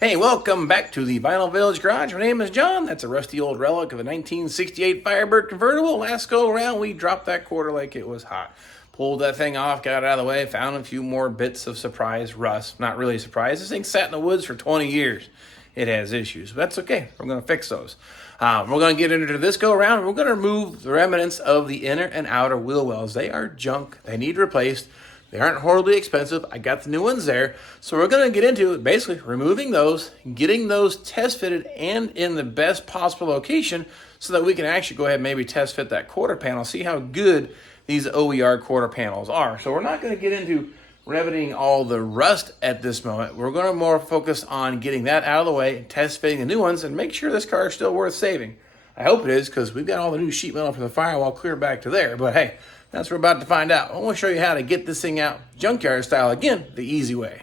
Hey, welcome back to the Vinyl Village Garage. My name is John. That's a rusty old relic of a 1968 Firebird convertible. Last go around, we dropped that quarter like it was hot. Pulled that thing off, got it out of the way, found a few more bits of surprise rust. Not really surprise. This thing sat in the woods for 20 years. It has issues, but that's okay. We're going to fix those. We're going to get into this go around. We're going to remove the remnants of the inner and outer wheel wells. They are junk. They need replaced. They aren't horribly expensive. I got the new ones there. So we're going to get into basically removing those, getting those test fitted and in the best possible location so that we can actually go ahead and maybe test fit that quarter panel, see how good these OER quarter panels are. So we're not going to get into remedying all the rust at this moment. We're going to more focus on getting that out of the way, test fitting the new ones, and make sure this car is still worth saving. I hope it is, because we've got all the new sheet metal from the firewall clear back to there. But hey, that's what we're about to find out. I want to show you how to get this thing out junkyard style, again, the easy way.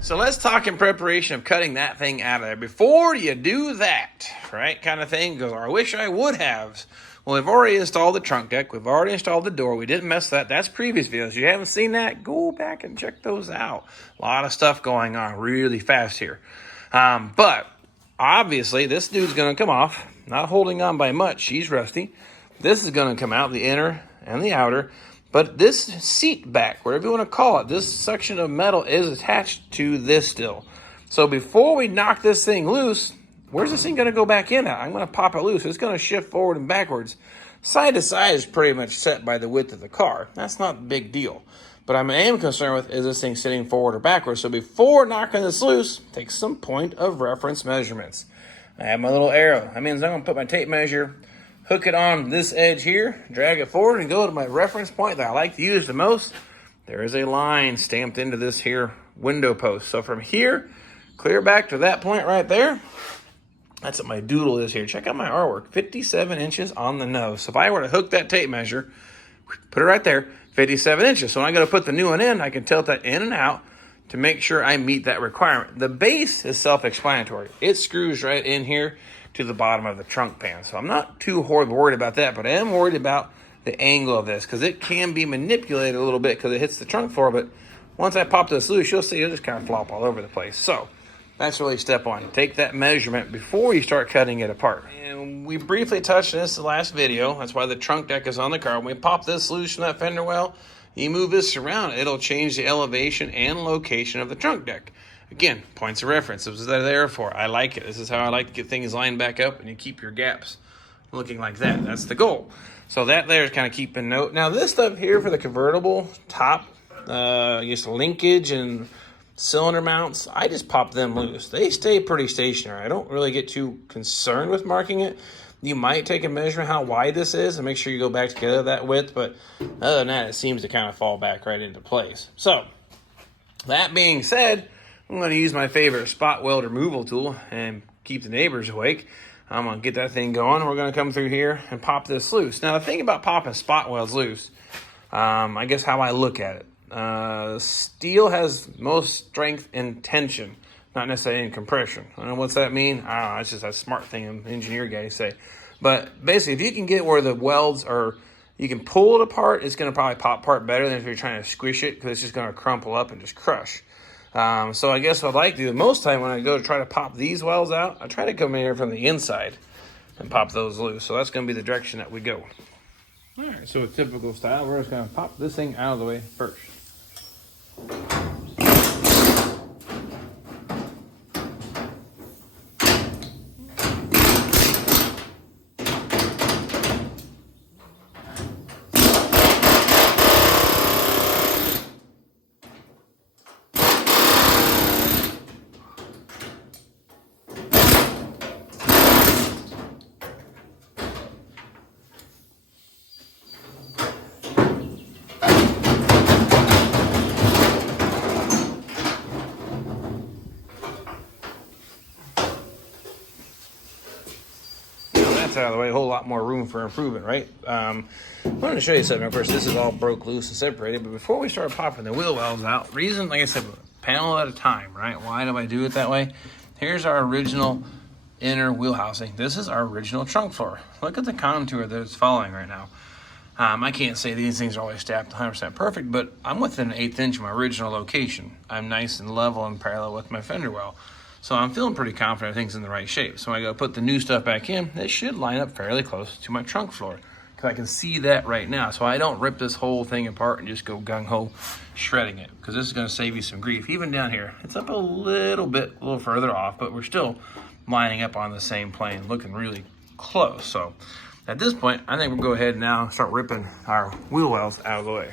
So let's talk in preparation of cutting that thing out of there. Before you do that, right, kind of thing, because I wish I would have. Well, we've already installed the trunk deck. We've already installed the door. We didn't mess that. That's previous videos. If you haven't seen that, go back and check those out. A lot of stuff going on really fast here. But obviously, this dude's going to come off. Not holding on by much. She's rusty. This is going to come out, the inner and the outer. But this seat back, whatever you want to call it, this section of metal is attached to this still. So before we knock this thing loose, where's this thing going to go back in at? I'm going to pop it loose. It's going to shift forward and backwards. Side to side is pretty much set by the width of the car. That's not a big deal. But I am concerned with, is this thing sitting forward or backwards? So before knocking this loose, take some point of reference measurements. I have my little arrow. That means I'm going to put my tape measure, hook it on this edge here, drag it forward, and go to my reference point that I like to use the most. There is a line stamped into this here window post. So from here, clear back to that point right there. That's what my doodle is here. Check out my artwork. 57 inches on the nose. So if I were to hook that tape measure, put it right there, 57 inches. So when I go to put the new one in, I can tilt that in and out to make sure I meet that requirement. The base is self-explanatory. It screws right in here to the bottom of the trunk pan. So I'm not too horribly worried about that, but I am worried about the angle of this because it can be manipulated a little bit because it hits the trunk floor, but once I pop this loose, you'll see it'll just kind of flop all over the place. So that's really step one. Take that measurement before you start cutting it apart. And we briefly touched on this in the last video. That's why the trunk deck is on the car. When we pop this loose from that fender well, you move this around, it'll change the elevation and location of the trunk deck. Again, points of reference. This is what they're there for. I like it. This is how I like to get things lined back up and you keep your gaps looking like that. That's the goal. So that there is kind of keeping note. Now this stuff here for the convertible top, I guess linkage and cylinder mounts, I just pop them loose. They stay pretty stationary. I don't really get too concerned with marking it. You might take a measurement how wide this is and make sure you go back together that width, but other than that, it seems to kind of fall back right into place. So, that being said, I'm going to use my favorite spot weld removal tool and keep the neighbors awake. I'm going to get that thing going. We're going to come through here and pop this loose. Now, the thing about popping spot welds loose, I guess how I look at it. Steel has most strength in tension, not necessarily in compression. I don't know what's that mean. I don't know. It's just a smart thing an engineer guys say. But basically, if you can get where the welds are, you can pull it apart, it's going to probably pop apart better than if you're trying to squish it because it's just going to crumple up and just crush. So I guess what I like to do most time when I go to try to pop these welds out, I try to come in here from the inside and pop those loose. So that's going to be the direction that we go. All right, so a typical style, we're just going to pop this thing out of the way first. Out of the way, a whole lot more room for improvement, right? I wanted to show you something. Of course, this is all broke loose and separated, but before we start popping the wheel wells out, reason, like I said, panel at a time, right? Why do I do it that way? Here's our original inner wheel housing. This is our original trunk floor. Look at the contour that it's following right now. I can't say these things are always stacked 100% perfect, but I'm within an 1/8 inch of my original location. I'm nice and level and parallel with my fender well. So I'm feeling pretty confident everything's in the right shape. So when I go put the new stuff back in, it should line up fairly close to my trunk floor. Because I can see that right now. So I don't rip this whole thing apart and just go gung-ho shredding it. Because this is going to save you some grief. Even down here, it's up a little further off, but we're still lining up on the same plane, looking really close. So at this point, I think we'll go ahead and now start ripping our wheel wells out of the way.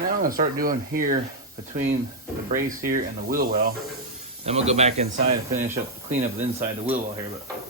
Now I'm going to start doing here between the brace here and the wheel well. Then we'll go back inside and finish up, clean up the inside of the wheel well here. But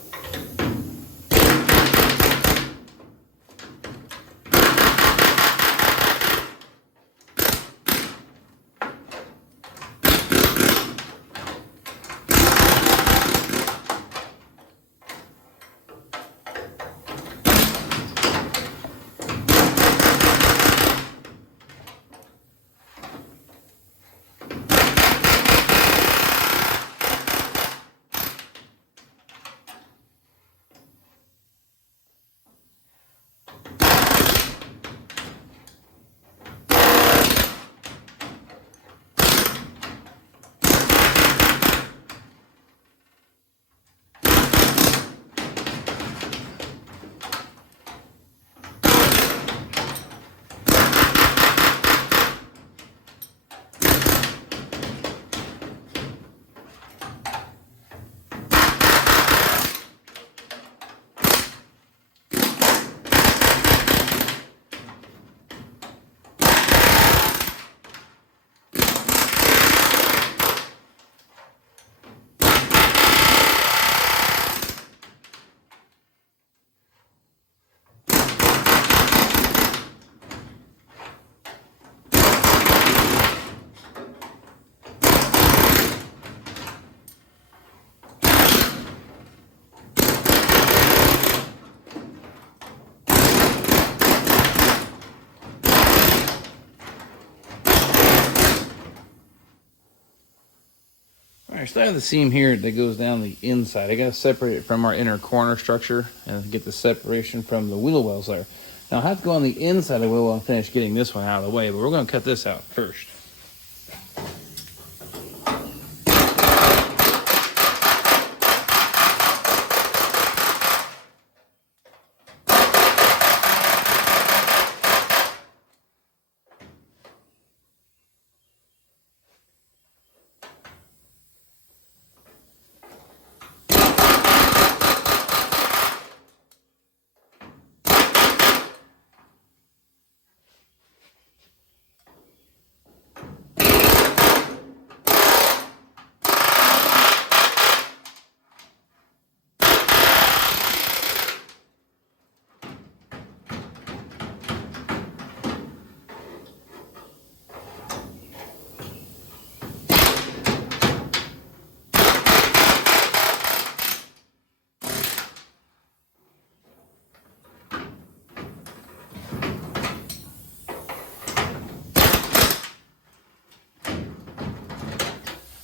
I still have the seam here that goes down the inside. I got to separate it from our inner corner structure and get the separation from the wheel wells there. Now, I have to go on the inside of the wheel well and finish getting this one out of the way, but we're going to cut this out first.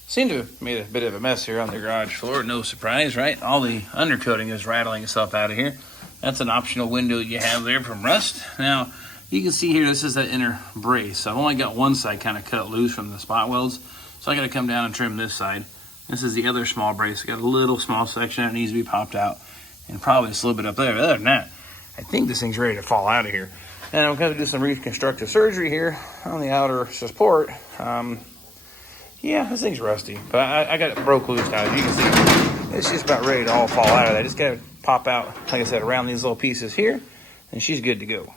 Seem to have made a bit of a mess here on the garage floor. No surprise, right? All the undercoating is rattling itself out of here. That's an optional window you have there from rust. Now, you can see here, this is that inner brace. I've only got one side kind of cut loose from the spot welds, so I got to come down and trim this side. This is the other small brace. I got a little small section that needs to be popped out, and probably just a little bit up there. But other than that, I think this thing's ready to fall out of here. And I'm going to do some reconstructive surgery here on the outer support. Yeah, this thing's rusty, but I got it broke loose now. As you can see, it's just about ready to all fall out of that. Just got to pop out, like I said, around these little pieces here, and she's good to go.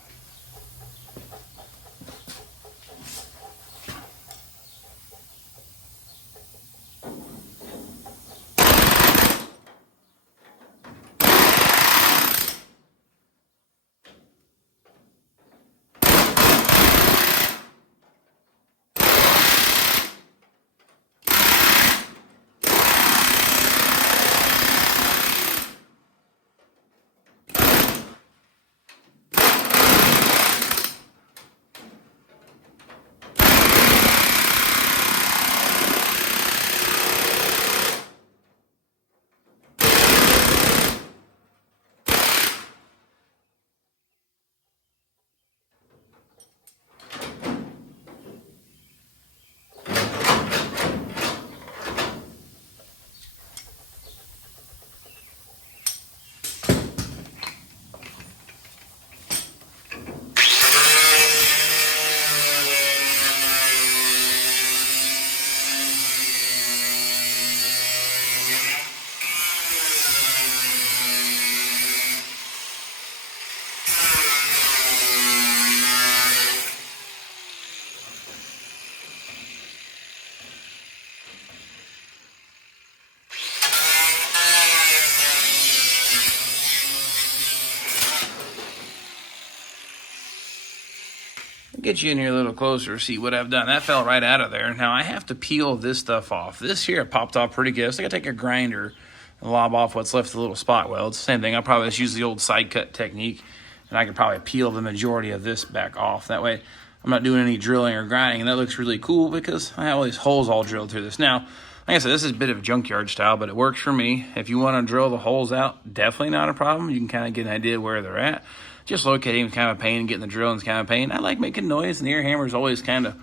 Get you in here a little closer, see what I've done. That fell right out of there. Now I have to peel this stuff off. This here popped off pretty good. So I gotta take a grinder and lob off what's left of the little spot welds. Same thing, I'll probably just use the old side cut technique, and I can probably peel the majority of this back off. That way I'm not doing any drilling or grinding, and that looks really cool because I have all these holes all drilled through this. Now, like I said, this is a bit of junkyard style, but it works for me. If you want to drill the holes out, definitely not a problem. You can kind of get an idea where they're at. Just locating is kind of a pain, getting the drill is kind of a pain. I like making noise, and the air hammers always kind of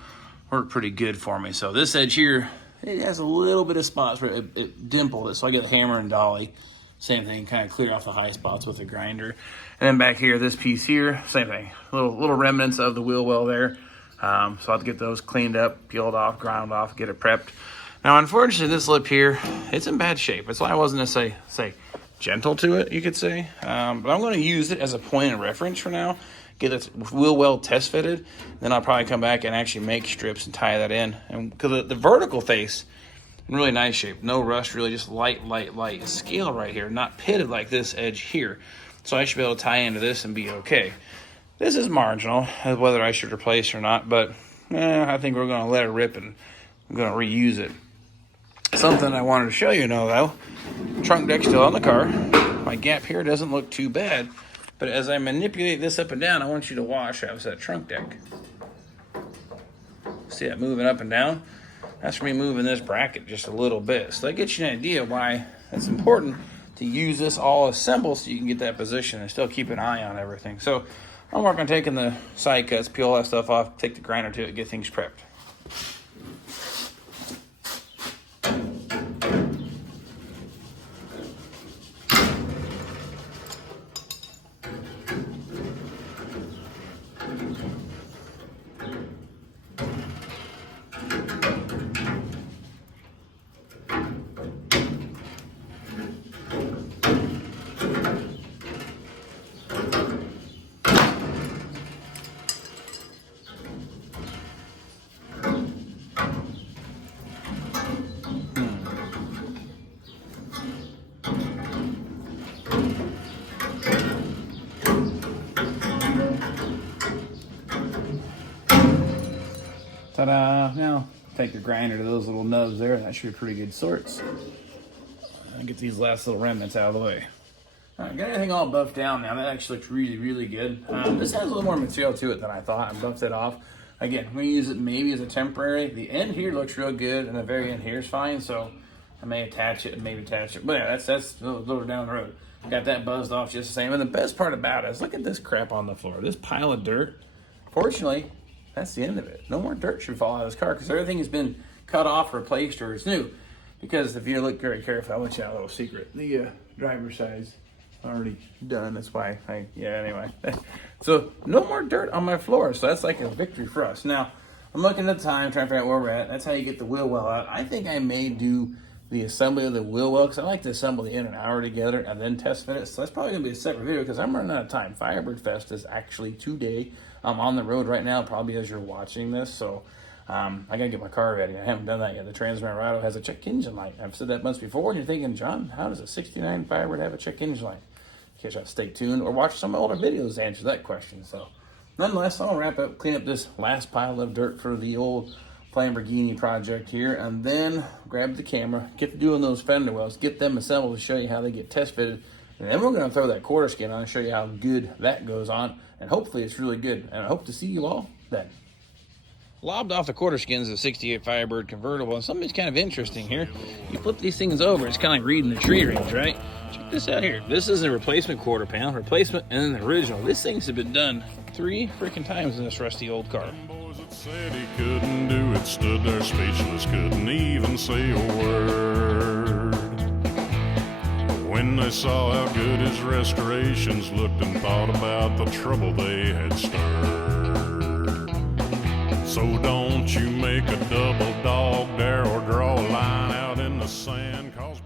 work pretty good for me. So this edge here, it has a little bit of spots where it dimpled it, so I get a hammer and dolly. Same thing, kind of clear off the high spots with a grinder. And then back here, this piece here, same thing. Little remnants of the wheel well there. So I'll have to get those cleaned up, peeled off, ground off, get it prepped. Now, unfortunately, this lip here, it's in bad shape. That's why I wasn't going to say gentle to it, you could say. But I'm going to use it as a point of reference for now. Get it wheel well test fitted. Then I'll probably come back and actually make strips and tie that in. And because the vertical face, in really nice shape. No rust, really just light scale right here, not pitted like this edge here. So I should be able to tie into this and be okay. This is marginal, whether I should replace or not, but I think we're going to let it rip and I'm going to reuse it. Something I wanted to show you now, though, trunk deck still on the car. My gap here doesn't look too bad, but as I manipulate this up and down, I want you to watch that trunk deck. See that moving up and down? That's for me moving this bracket just a little bit. So that gets you an idea why it's important to use this all assembled so you can get that position and still keep an eye on everything. So I'm working on taking the side cuts, peel all that stuff off, take the grinder to it, get things prepped. Ta-da! Now take your grinder to those little nubs there, and that should be pretty good sorts. I'll get these last little remnants out of the way. All right, got everything all buffed down now. That actually looks really, really good. This has a little more material to it than I thought. I buffed it off. Again, we use it maybe as a temporary. The end here looks real good, and the very end here is fine. So I may attach it and maybe attach it. But yeah, that's a little down the road. Got that buzzed off just the same. And the best part about it is look at this crap on the floor. This pile of dirt. Fortunately, that's the end of it. No more dirt should fall out of this car because everything has been cut off, replaced, or it's new. Because if you look very carefully, I'll let you out a little secret. The driver's side's already done. That's why anyway. So no more dirt on my floor. So that's like a victory for us. Now, I'm looking at the time, trying to figure out where we're at. That's how you get the wheel well out. I think I may do the assembly of the wheel well because I like to assemble the in and outer together and then test fit it. So that's probably going to be a separate video because I'm running out of time. Firebird Fest is actually today. I'm on the road right now, probably as you're watching this. So I got to get my car ready. I haven't done that yet. The Transmirado has a check engine light. I've said that once before, and you're thinking, John, how does a 69 Firebird have a check engine light? In case you have to stay tuned or watch some older videos to answer that question. So nonetheless, I'll wrap up, clean up this last pile of dirt for the old Lamborghini project here, and then grab the camera, get to doing those fender wells, get them assembled to show you how they get test fitted, and then we're going to throw that quarter skin on and show you how good that goes on, and hopefully it's really good, and I hope to see you all then. Lobbed off the quarter skins of the 68 Firebird convertible, and something's kind of interesting here. You flip these things over, it's kind of like reading the tree rings, right? Check this out here. This is a replacement quarter panel, replacement, and then the original. This thing's been done 3 freaking times in this rusty old car. Said he couldn't do it, stood there speechless, couldn't even say a word. When they saw how good his restorations looked and thought about the trouble they had stirred. So don't you make a double dog dare or draw a line out in the sand, 'cause